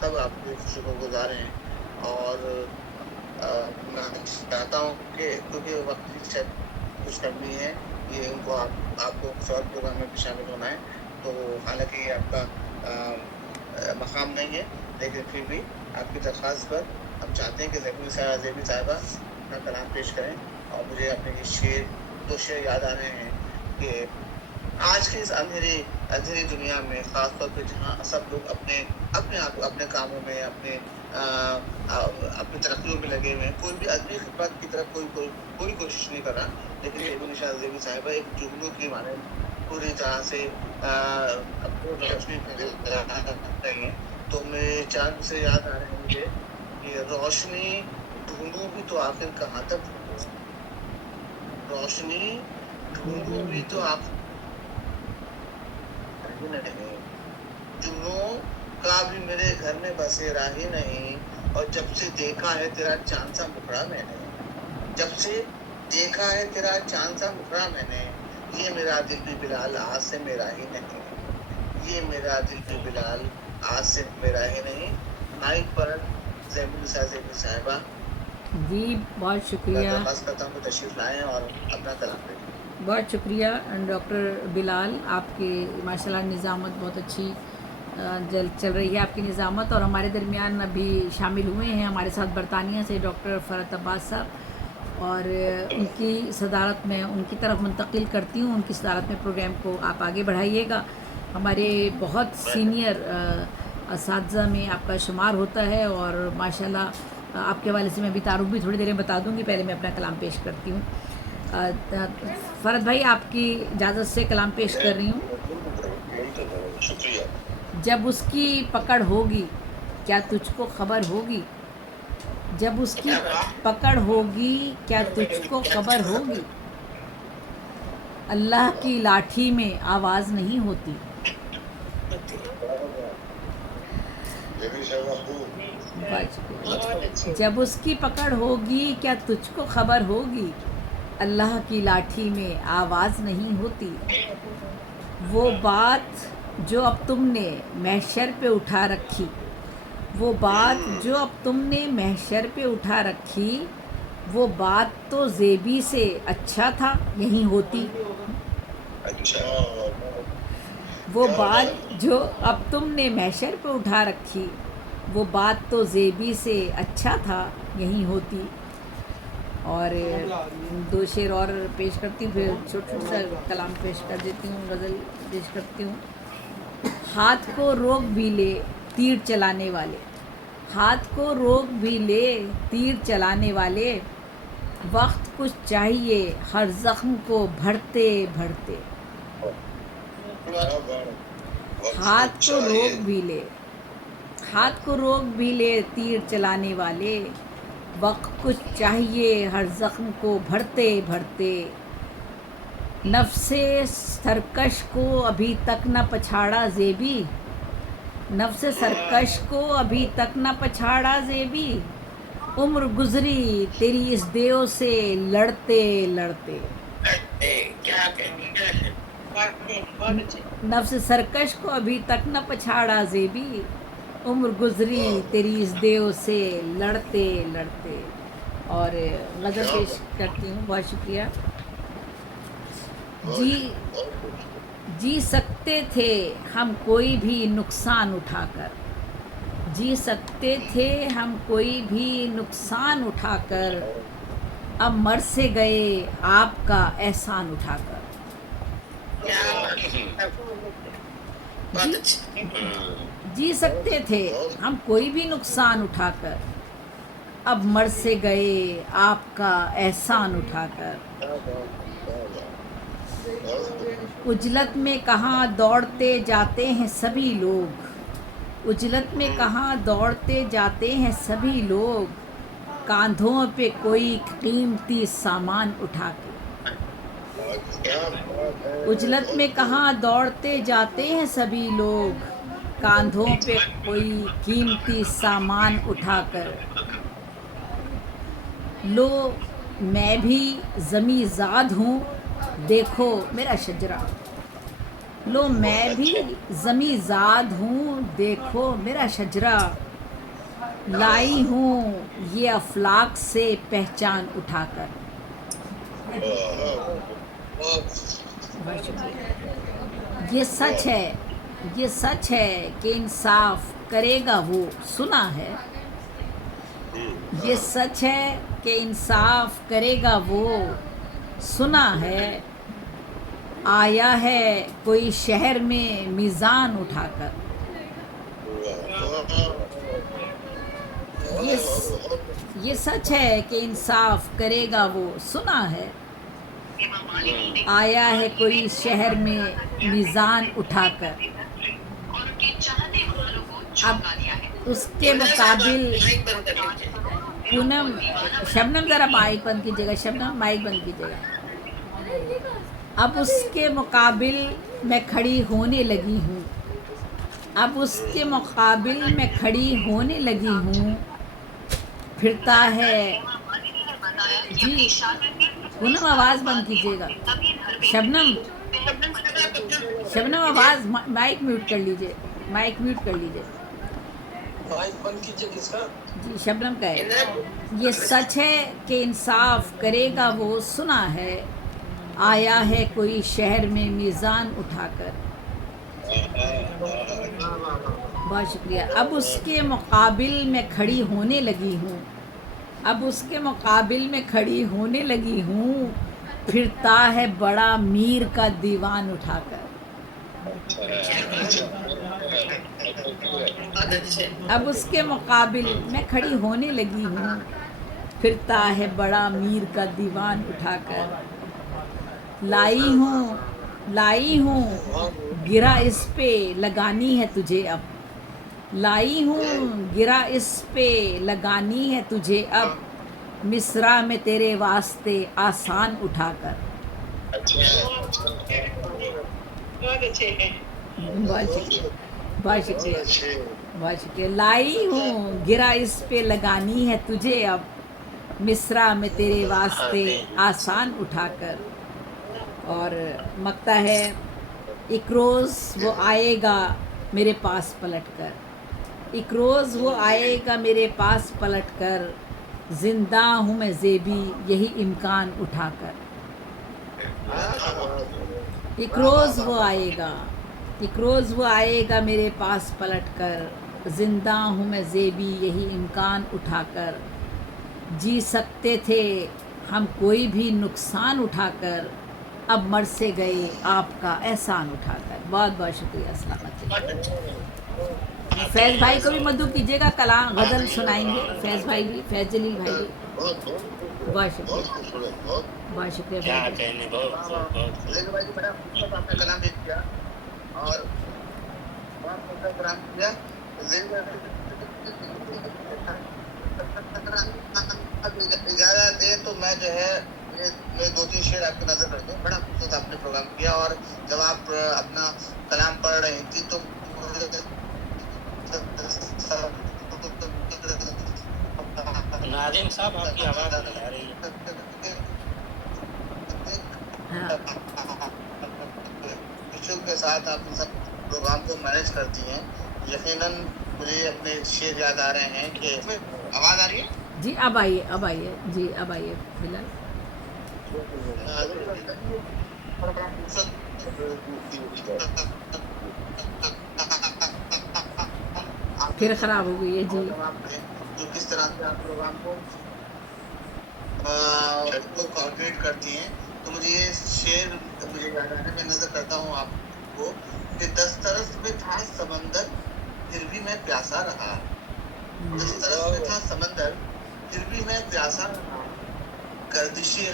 तब आपके शुक्रगुज़ार हैं। और मैं चाहता हूँ कि क्योंकि वक़्त की शायद कुछ कमी है, ये इनको आपको कुछ और प्रोग्राम में भी शामिल होना है। तो हालाँकि ये आपका मक़ाम नहीं है, लेकिन फिर भी आपकी दरख़्वास्त पर हम चाहते हैं कि ज़ेबी साहिबा अपना कलाम पेश करें। और मुझे अपने ये शेर 2 शेर याद आ रहे हैं कि आज की इस अंधेरी दुनिया में ख़ास तौर पे जहाँ सब लोग अपने कामों में, अपनी तरक्कियों में लगे हुए हैं, कोई भी आदमी खिदमत की तरफ कोई कोशिश नहीं कर रहा। लेकिन ज़ेबी साहिबा एक जुगनू की मानंद पूरी तरह से अपनी रोशनी फैला रही हैं। तो मेरे चाँद से याद आ रहे हैं मुझे कि रोशनी ढूँढूँ भी तो आखिर कहाँ तक ढूँढूँ? रोशनी ढूँढूँ भी तो आखिर नहीं, जुगनू का भी मेरे घर में बसेरा ही नहीं। और जब से देखा है तेरा चाँद सा मुखड़ा मैंने, जब से देखा है तेरा चाँद सा मुखड़ा मैंने, ये मेरा दिल भी बिलाल आज से मेरा ही नहीं, ये मेरा दिल भी बिलाल आज से मेरा ही नहीं। माइक पर ज़ेबी साहिबा। जी बहुत मैं शुक्रिया, दरख्वास्त करता हूँ कि तशरीफ़ लाएँ और अपना कलाम पेश करें। बहुत शुक्रिया डॉक्टर बिलाल, आपकी माशाल्लाह निज़ामत बहुत अच्छी चल रही है आपकी निज़ामत। और हमारे दरमियान अभी शामिल हुए हैं हमारे साथ बरतानिया से डॉक्टर फ़रत अब्बास साहब, और उनकी सदारत में उनकी तरफ मुंतकिल करती हूँ। उनकी सदारत में प्रोग्राम को आप आगे बढ़ाइएगा। हमारे बहुत सीनियर असातिज़ा में आपका शुमार होता है, और माशाल्लाह आपके हवाले से मैं भी तारुफ भी थोड़ी देर में बता दूँगी। पहले मैं अपना कलाम पेश करती हूँ। फ़रत भाई, आपकी इजाज़त से कलाम पेश कर रही हूँ। शुक्रिया। जब उसकी पकड़ होगी क्या तुझको खबर होगी, जब उसकी पकड़ होगी क्या तुझको खबर होगी, अल्लाह की लाठी में आवाज़ नहीं होती। जब उसकी पकड़ होगी क्या तुझको खबर होगी, अल्लाह की लाठी में आवाज़ नहीं होती। वो बात जो अब तुमने महशर पे उठा रखी, वो बात जो अब तुमने महशर पे उठा रखी, वो बात तो ज़ेबी से अच्छा था यहीं होती। अच्छा। वो बात जो अब तुमने महशर पे उठा रखी, वो बात तो ज़ेबी से अच्छा था यहीं होती। और 2 शेर और पेश करती हूँ, फिर छोटा सा कलाम पेश कर देती हूँ, गज़ल पेश करती हूँ। हाथ को रोक भी ले तीर चलाने वाले, हाथ को रोक भी ले तीर चलाने वाले, वक्त कुछ चाहिए हर ज़ख्म को भरते भरते। हाथ को रोक भी ले, हाथ को रोक भी ले तीर चलाने वाले, वक्त कुछ चाहिए हर ज़ख्म को भरते भरते। नफ्से सरकश को अभी तक न पछाड़ा ज़ेबी, नफ्से सरकश को अभी तक न पछाड़ा ज़ेबी, उम्र गुजरी तेरी इस देव से लड़ते लड़ते। नफ्स सरकश को अभी तक न पछाड़ा ज़ेबी, उम्र गुजरी तेरी इस देव से लड़ते लड़ते। और गज़ल पेश करती हूँ, बहुत शुक्रिया। जी सकते थे हम कोई भी नुकसान उठाकर, जी सकते थे हम कोई भी नुकसान उठाकर, अब मर से गए आपका एहसान उठाकर। जी सकते थे हम कोई भी नुकसान उठाकर, अब मर से गए आपका एहसान उठाकर। उजलत में कहाँ दौड़ते जाते हैं सभी लोग, उजलत में कहाँ दौड़ते जाते हैं सभी लोग, कांधों पे कोई कीमती सामान उठा के। उजलत में कहाँ दौड़ते जाते हैं सभी लोग, कांधों पे कोई कीमती सामान उठाकर। लो मैं भी ज़मीज़ाद हूँ देखो मेरा शजरा, लो मैं भी ज़मीज़ाद हूँ देखो मेरा शजरा, लाई हूँ ये अफलाक से पहचान उठाकर। बहुत शुक्रिया। ये सच है कि इंसाफ करेगा वो, सुना है। ये सच है कि इंसाफ करेगा वो, सुना है। आया है कोई शहर में मीज़ान उठाकर। ये सच है कि इंसाफ करेगा वो, सुना है। आया है कोई शहर में मीज़ान उठाकर। अब उसके मुकाबिल पूनम, शबनम ज़रा माइक बंद कीजिएगा, शबनम माइक बंद कीजिएगा। अब उसके मुकाबिल मैं खड़ी होने लगी हूँ। अब उसके मुकाबिल मैं खड़ी होने लगी हूँ। फिरता है जी, पूनम आवाज़ बंद कीजिएगा। शबनम, शबनम आवाज़, माइक म्यूट कर लीजिए, माइक म्यूट कर लीजिए। माइक बंद कीजिए किसका? जी, शबनम का है। ये सच है कि इंसाफ करेगा वो, सुना है। आया है कोई शहर में मीज़ान उठाकर। बहुत शुक्रिया। अब उसके मुकाबिल मैं खड़ी होने लगी हूँ। अब उसके मुकाबिल में खड़ी होने लगी हूँ। फिरता है बड़ा मीर का दीवान उठाकर। अब उसके मुकाबिल मैं खड़ी होने लगी हूँ। फिरता है बड़ा मीर का दीवान उठाकर। लाई हूँ गिरा इस पे लगानी है तुझे अब। लाई हूँ गिरा इस पे लगानी है तुझे अब। मिस्रा में तेरे वास्ते आसान उठाकर। बहुत शुक्रिया, बहुत शुक्रिया, बहुत शुक्रिया। लाई हूँ गिरा इस पे लगानी है तुझे अब। मिस्रा में तेरे वास्ते आसान उठाकर। और मकता है, एक रोज़ वो आएगा मेरे पास पलट कर। एक रोज़ वो आएगा मेरे पास पलट कर। जिंदा हूँ मैं ज़ेबी यही इम्कान उठाकर। एक रोज़ वो आएगा, एक रोज़ वो आएगा मेरे पास पलट कर। जिंदा हूँ मैं ज़ेबी यही इम्कान उठाकर। जी सकते थे हम कोई भी नुकसान उठाकर। अब मर से गए आपका एहसान उठाकर। बहुत बहुत शुक्रिया, सलामत। फैज़ भाई को भी मधु कीजिएगा, कलाम गज़ल सुनाएंगे। फैज़ भाई भी, फैज़ जलील भाई भी। बहुत शुक्रिया, बहुत शुक्रिया। क्या कहने, आपने कलाम भी किया और बहुत कलाम किया। इजाज़त दे तो मैं जो है ये 2-3 शेर आपकी नज़र रख दूँ। बड़ा खूबसूरत आपने प्रोग्राम किया और जब आप अपना कलाम पढ़ रही थी तो नाज़िम साहब आपकी आवाज़ नहीं आ रही है। हाँ, के साथ आप सब प्रोग्राम को मैनेज करती हैं। यकीनन मुझे अपने शेर याद आ रहे हैं कि आवाज़ आ रही है जी, अब आइए, अब आइए जी, अब आइए बिलाल। फिर ख़राब हो गई है जी। जो किस तरह से आप प्रोग्राम को कोऑर्डिनेट करती हैं, तो मुझे ये शेर मुझे याद आ रहा है। मैं नजर करता हूँ आपको कि 10 तरफ में था समंदर फिर भी मैं प्यासा रहा। 10 तरफ में था समंदर फिर भी मैं प्यासा रहा। गर्दिशे